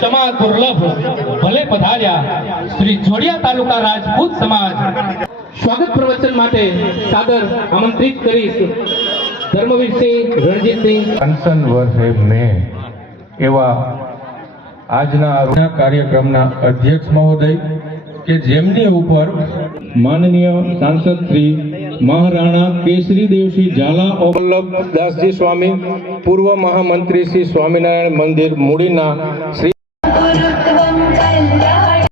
समाज दुर्लभ भले पधार्या श्री जोड़िया तालुका राजपूत समाज स्वागत प्रवचन माटे सादर आमंत्रित करीश धर्मवीर सिंह रणजीत सिंह पंचन वर्षे में एवा आजना कार्यक्रमना अध्यक्ष महोदय के जेमनी ऊपर माननीय सांसद श्री महाराणा केसरी देवसिंह झाला वल्लभ दासजी स्वामी पूर्व महामंत्री श्री स्वामीनारायण मंदिर मूड़ीना श्री